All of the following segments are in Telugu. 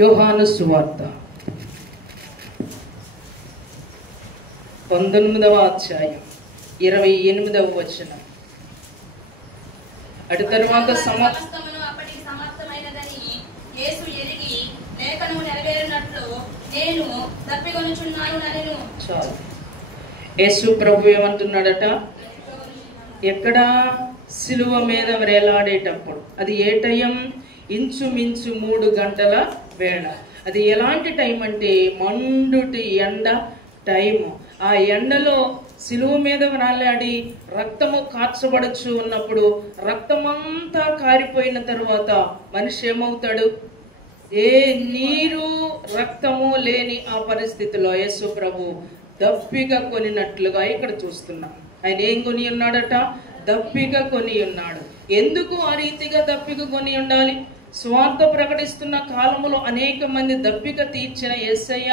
యోహాను సువార్త 19వ అధ్యాయం 28వ వచనం. అటు తరువాత సమస్తమును అప్పటికి సమాప్తమైనదని యేసు ఎరిగి లేఖనము నెరవేరినట్లు నేను తప్పికొనుచున్నాను అనెను. చాలు. యేసు ప్రభు ఏమంటున్నాడట? ఎక్కడ? సిలువ మీద వేలాడేటప్పుడు. అది ఏ టైం? ఇంచుమించు 3 గంటల వేళ. అది ఎలాంటి టైం అంటే మండుటి ఎండ టైము. ఆ ఎండలో సిలువ మీద వేలాడి రక్తము కార్చబడుచు ఉన్నప్పుడు రక్తమంతా కారిపోయిన తరువాత మనిషి ఏమవుతాడు? ఏ నీరు రక్తము లేని ఆ పరిస్థితిలో యేసు ప్రభు దప్పిక కొనినట్లుగా ఇక్కడ చూస్తున్నాం. ఆయన ఏం కొని ఉన్నాడట? దప్పిక కొని ఉన్నాడు. ఎందుకు ఆ రీతిగా దప్పిక కొని ఉండాలి? స్వార్థ ప్రకటిస్తున్న కాలంలో అనేక మంది దప్పిక తీర్చిన యేసయ్య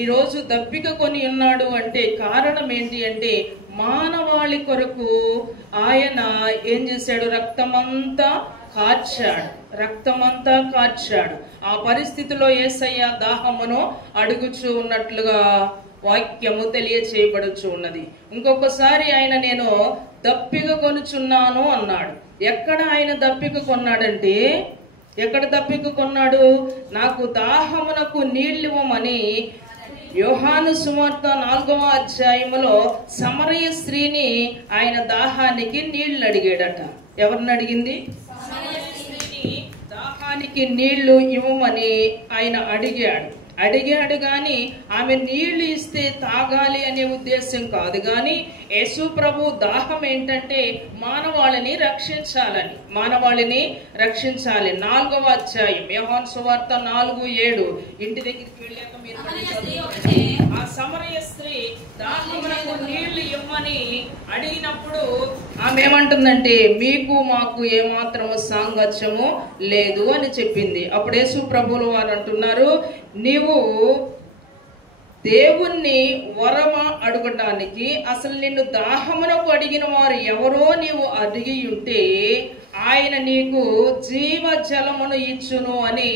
ఈరోజు దప్పిక కొని ఉన్నాడు అంటే కారణం ఏంటి అంటే మానవాళి కొరకు ఆయన ఏం చేశాడు? రక్తమంతా కార్చాడు. ఆ పరిస్థితిలో యేసయ్య దాహమును అడుగుచూ ఉన్నట్లుగా వాక్యము తెలియచేయబడుచు ఉన్నది. ఇంకొకసారి ఆయన నేను దప్పిక కొనుచున్నాను అన్నాడు. ఎక్కడ ఆయన దప్పిక కొన్నాడంటే, ఎక్కడ దప్పిక కొన్నాడు? నాకు దాహమునకు నీళ్ళివ్వమని యోహాను సువార్త 4వ అధ్యాయములో సమరయ స్త్రీని ఆయన దాహానికి నీళ్లు అడిగాడట. ఎవరిని అడిగింది? దాహానికి నీళ్లు ఇవ్వమని ఆయన అడిగాడు కానీ ఆమె నీళ్లు ఇస్తే తాగాలి అనే ఉద్దేశం కాదు. కానీ యేసు ప్రభు దాహం ఏంటంటే మానవాళిని రక్షించాలి. 4వ అధ్యాయం యోహాను సువార్త 4:7. ఇంటి దగ్గరికి వెళ్ళాక మీరు ఆ సమరయ స్త్రీ దాహమునకు నీళ్లు ఇవ్వమని అడిగినప్పుడు ఆమె ఏమంటుందంటే మీకు మాకు ఏమాత్రము సాంగత్యము లేదు అని చెప్పింది. అప్పుడు యేసు ప్రభువుల వారు అంటున్నారు, నీవు దేవుణ్ణి వరమ అడగడానికి అసలు నిన్ను దాహమునకు అడిగిన వారు ఎవరో నీవు అడిగి ఉంటే ఆయన నీకు జీవ జలమును ఇచ్చును అని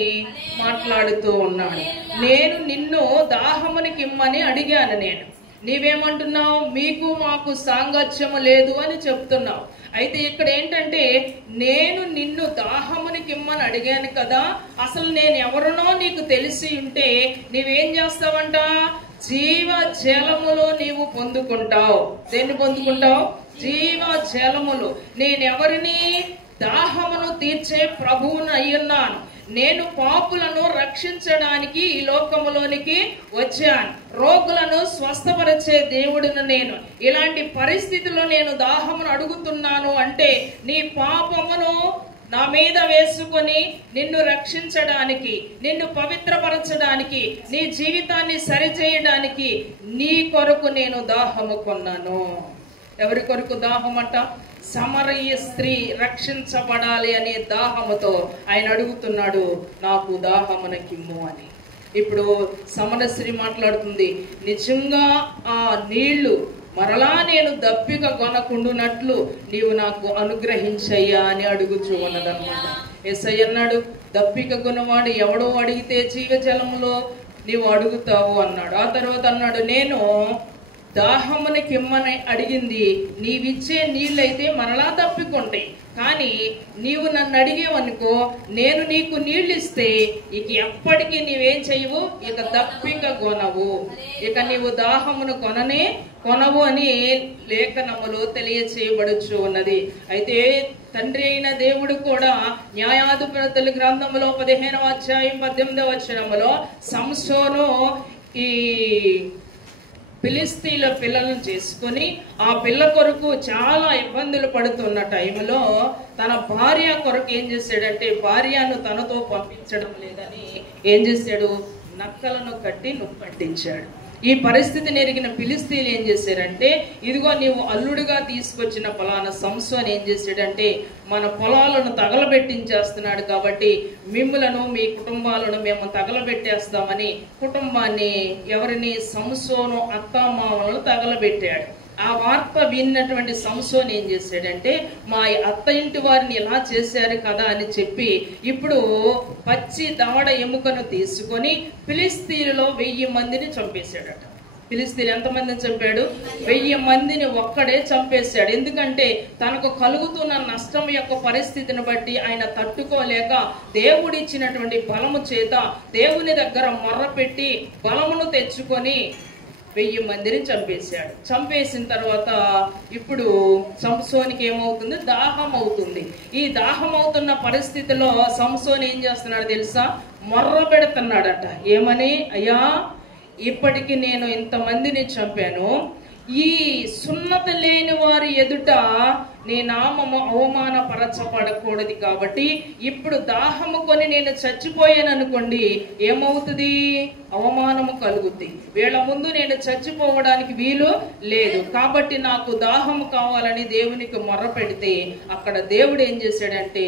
మాట్లాడుతూ ఉన్నాడు. నేను నిన్ను దాహమునికి ఇమ్మని అడిగాను. నీవేమంటున్నావు? మీకు మాకు సాంగత్యము లేదు అని చెప్తున్నావు. అయితే ఇక్కడ ఏంటంటే నేను నిన్ను దాహమునికి ఇమ్మని అడిగాను కదా, అసలు నేను ఎవరినో నీకు తెలిసి ఉంటే నీవేం చేస్తావంట? జీవ జలములో నీవు పొందుకుంటావు. దేన్ని పొందుకుంటావు? జీవ జలములు. నేనెవరిని? దాహమును తీర్చే ప్రభువును అయ్యున్నాను. నేను పాపులను రక్షించడానికి ఈ లోకములోనికి వచ్చాను. రోగులను స్వస్థపరిచే దేవుడిని నేను. ఇలాంటి పరిస్థితిలో నేను దాహమును అడుగుతున్నాను అంటే నీ పాపమును నా మీద వేసుకొని నిన్ను రక్షించడానికి, నిన్ను పవిత్రపరచడానికి, నీ జీవితాన్ని సరిచేయడానికి నీ కొరకు నేను దాహము కొన్నాను. ఎవరి కొరకు దాహం అంట? సమరయ స్త్రీ రక్షించబడాలి అనే దాహముతో ఆయన అడుగుతున్నాడు, నాకు దాహమునకిమ్ము అని. ఇప్పుడు సమరయ స్త్రీ మాట్లాడుతుంది, నిజంగా ఆ నీళ్లు మరలా నేను దప్పిక కొనకుండునట్లు నీవు నాకు అనుగ్రహించయ్యా అని అడుగుచూ ఉన్నదన్నమాట. యేసయ్య అన్నాడు, దప్పిక కొనవాడు ఎవడో అడిగితే జీవజలములో నీవు అడుగుతావు అన్నాడు. ఆ తర్వాత అన్నాడు, నేను దాహమునకి ఇమ్మని అడిగింది నీవిచ్చే నీళ్ళైతే మరలా తప్పికొంటాయి, కానీ నీవు నన్ను అడిగేవనుకో నేను నీకు నీళ్ళు ఇస్తే ఇక ఎప్పటికీ నీవేం చెయ్యవు, ఇక దప్పిక కొనవు, ఇక నీవు దాహమును కొనవు అని లేఖనములో తెలియచేయబడుచు ఉన్నది. అయితే తండ్రి అయిన దేవుడు కూడా న్యాయాధిపతుల గ్రంథములో 15వ అధ్యాయం 18వ వచనములో సంసోను ఈ ఫిలిస్తీన్ల పిల్లలను చేసుకొని ఆ పిల్ల కొరకు చాలా ఇబ్బందులు పడుతున్న టైంలో తన భార్య కొరకు ఏం చేశాడంటే భార్యను తనతో పంపించడం లేదని ఏం చేశాడు? నక్కలను కట్టి నొప్పట్టించాడు. ఈ పరిస్థితిని ఎరిగిన ఫిలిస్తీన్లు ఏం చేశారంటే, ఇదిగో నీవు అల్లుడుగా తీసుకొచ్చిన ఫలానా సంసోను ఏం చేశాడంటే మన పొలాలను తగలబెట్టించేస్తున్నాడు కాబట్టి మిమ్ములను మీ కుటుంబాలను మేము తగలబెట్టేస్తామని కుటుంబాన్ని ఎవరిని? సంసోను అత్తామామలను తగలబెట్టాడు. ఆ వార్త విన్నటువంటి సంసోన్ ఏం చేశాడంటే, మా అత్త ఇంటి వారిని ఇలా చేశారు కదా అని చెప్పి ఇప్పుడు పచ్చి దవడ ఎముకను తీసుకొని ఫిలిస్తీయులలో 1000 మందిని చంపేశాడట. ఫిలిస్తీయులు ఎంతమందిని చంపాడు? 1000 మందిని ఒక్కడే చంపేశాడు. ఎందుకంటే తనకు కలుగుతున్న నష్టం యొక్క పరిస్థితిని బట్టి ఆయన తట్టుకోలేక దేవుడిచ్చినటువంటి బలము చేత దేవుని దగ్గర మొర్ర పెట్టి బలమును తెచ్చుకొని 1000 మందిని చంపేశాడు. చంపేసిన తర్వాత ఇప్పుడు సంసోనికి ఏమవుతుంది? దాహం అవుతుంది. ఈ దాహం అవుతున్న పరిస్థితిలో సంసోన్ ఏం చేస్తున్నాడు తెలుసా? మొర్ర పెడుతున్నాడట. ఏమని? అయ్యా, ఇప్పటికి నేను ఇంతమందిని చంపాను, ఈ సున్నత లేని వారి ఎదుట నీ నామము అవమానపరచబడకూడదు కాబట్టి ఇప్పుడు దాహము కొని నేను చచ్చిపోయాను అనుకోండి, ఏమవుతుంది? అవమానము కలుగుద్ది. వీళ్ళ ముందు నేను చచ్చిపోవడానికి వీలు లేదు. కాబట్టి నాకు దాహము కావాలని దేవునికి మొర్ర పెడితే అక్కడ దేవుడు ఏం చేశాడంటే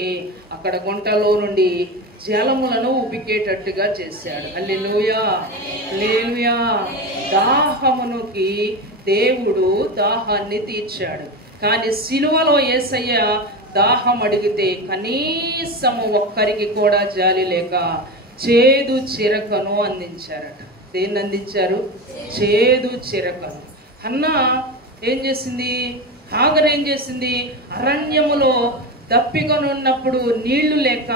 అక్కడ గుంటలో నుండి జలములను ఉబికేటట్టుగా చేశాడు. హల్లెలూయా, హల్లెలూయా. దాహమునికి దేవుడు దాహాన్ని తీర్చాడు. కానీ సిలువలో యేసయ్య దాహం అడిగితే కనీసము ఒక్కరికి కూడా జాలి లేక చేదు చిరకను అందించారట. దేన్ని అందించారు? చేదు చిరకను. హన్నా ఏం చేసింది? హాగర్ ఏం చేసింది? అరణ్యములో దప్పికొనున్నప్పుడు నీళ్లు లేక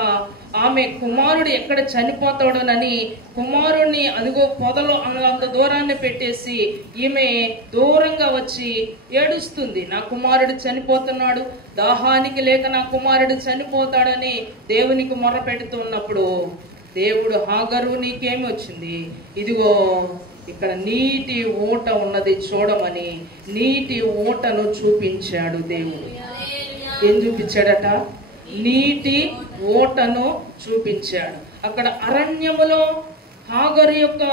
ఆమె కుమారుడు ఎక్కడ చనిపోతాడోనని కుమారుడిని అదిగో పొదలో అంత దూరాన్ని పెట్టేసి ఈమె దూరంగా వచ్చి ఏడుస్తుంది. నా కుమారుడు చనిపోతున్నాడు, దాహానికి లేక నా కుమారుడు చనిపోతాడని దేవునికి మొర్ర పెడుతున్నప్పుడు దేవుడు, హాగరు నీకేమి వచ్చింది? ఇదిగో ఇక్కడ నీటి ఊట ఉన్నది చూడమని నీటి ఊటను చూపించాడు దేవుడు. ఏం చూపించాడట? నీటి ఓటను చూపించాడు. అక్కడ అరణ్యములో హాగరు యొక్క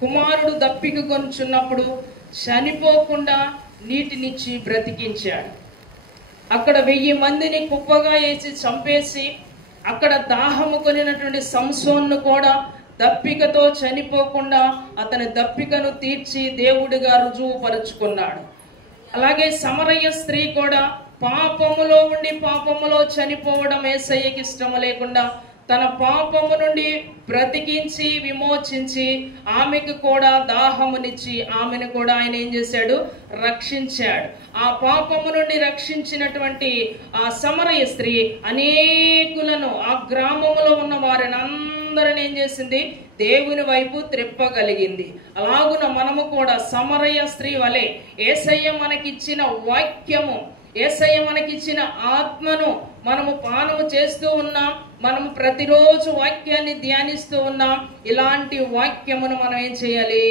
కుమారుడు దప్పిక కొనుచున్నప్పుడు చనిపోకుండా నీటినిచ్చి బ్రతికించాడు. అక్కడ 1000 మందిని కుప్పగా వేసి చంపేసి అక్కడ దాహము కొనినటువంటి సంసోన్ను కూడా దప్పికతో చనిపోకుండా అతని దప్పికను తీర్చి దేవుడిగా రుజువుపరుచుకున్నాడు. అలాగే సమరయ స్త్రీ కూడా పాపములో ఉండి పాపములో చనిపోవడం యేసయ్యకి ఇష్టము లేకుండా తన పాపము నుండి బ్రతికించి విమోచించి ఆమెకు కూడా దాహమునిచ్చి ఆమెను కూడా ఆయన ఏం చేశాడు? రక్షించాడు. ఆ పాపము నుండి రక్షించినటువంటి ఆ సమరయ స్త్రీ అనేకులను ఆ గ్రామములో ఉన్న వారిని అందరిని ఏం చేసింది? దేవుని వైపు త్రిప్పగలిగింది. అలాగున మనము కూడా సమరయ స్త్రీ వలె యేసయ్య మనకిచ్చిన వాక్యము, యేసయ్య మనకిచ్చిన ఆత్మను మనము పానము చేస్తూ ఉన్నాం. మనము ప్రతిరోజు వాక్యాన్ని ధ్యానిస్తూ ఉన్నాం. ఇలాంటి వాక్యమును మనం ఏం చేయాలి?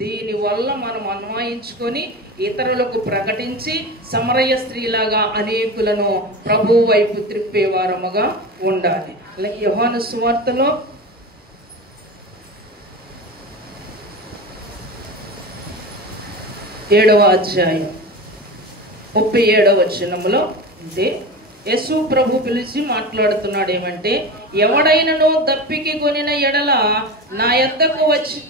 దీనివల్ల మనం అన్వయించుకొని ఇతరులకు ప్రకటించి సమరయ స్త్రీలాగా అనేకులను ప్రభు వైపు త్రిప్పేవారముగా ఉండాలి. యోహాను సువార్తలో 7వ అధ్యాయం 37వ వచనములో అంటే యేసు ప్రభు పిలిచి మాట్లాడుతున్నాడు. ఏమంటే, ఎవడైనను దప్పికి కొనిన ఎడల నా యొద్దకు వచ్చి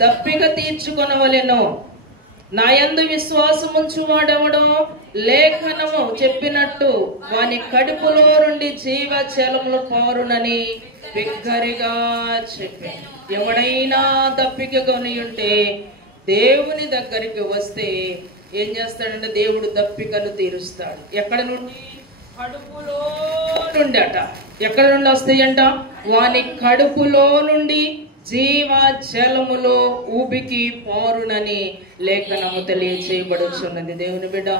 దప్పిక తీర్చుకొనవలెను. నా యందు విశ్వాసముంచు వాడెవడో లేఖనము చెప్పినట్టు వాని కడుపులో నుండి జీవ జలములు పారునని బిగ్గరగా చెప్పాను. ఎవడైనా దప్పిక కొని ఉంటే దేవుని దగ్గరికి వస్తే ఏం చేస్తాడంటే దేవుడు దప్పికను తీరుస్తాడు. ఎక్కడ నుండి? కడుపులో నుండి అట. ఎక్కడ నుండి వస్తాయంట? వాని కడుపులో నుండి జీవ జలములో ఊబికి పారునని లేఖనము తెలియచేయబడుచున్నది. దేవుని బిడ్డ,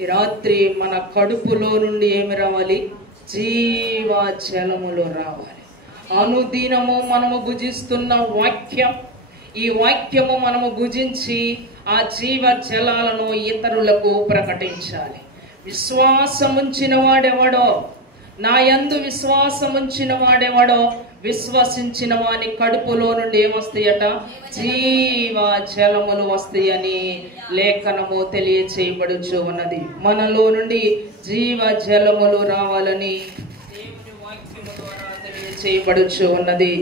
ఈ రాత్రి మన కడుపులో నుండి ఏమి రావాలి? జీవ జలములు రావాలి. అనుదినము మనము భుజిస్తున్న వాక్యం, ఈ వాక్యము మనము భుజించి ఆ జీవ జలాలను ఇతరులకు ప్రకటించాలి. విశ్వాసముంచిన వాడెవడో, నా యందు విశ్వాసముంచిన వాడెవడో విశ్వసించిన వాని కడుపులో నుండి ఏమొస్తాయట? జీవ జలములు వస్తాయని లేఖనము తెలియచేయబడుచు ఉన్నది. మనలో నుండి జీవ జలములు రావాలని దేవుని వాక్యము ద్వారా తెలియచేయబడుచు ఉన్నది.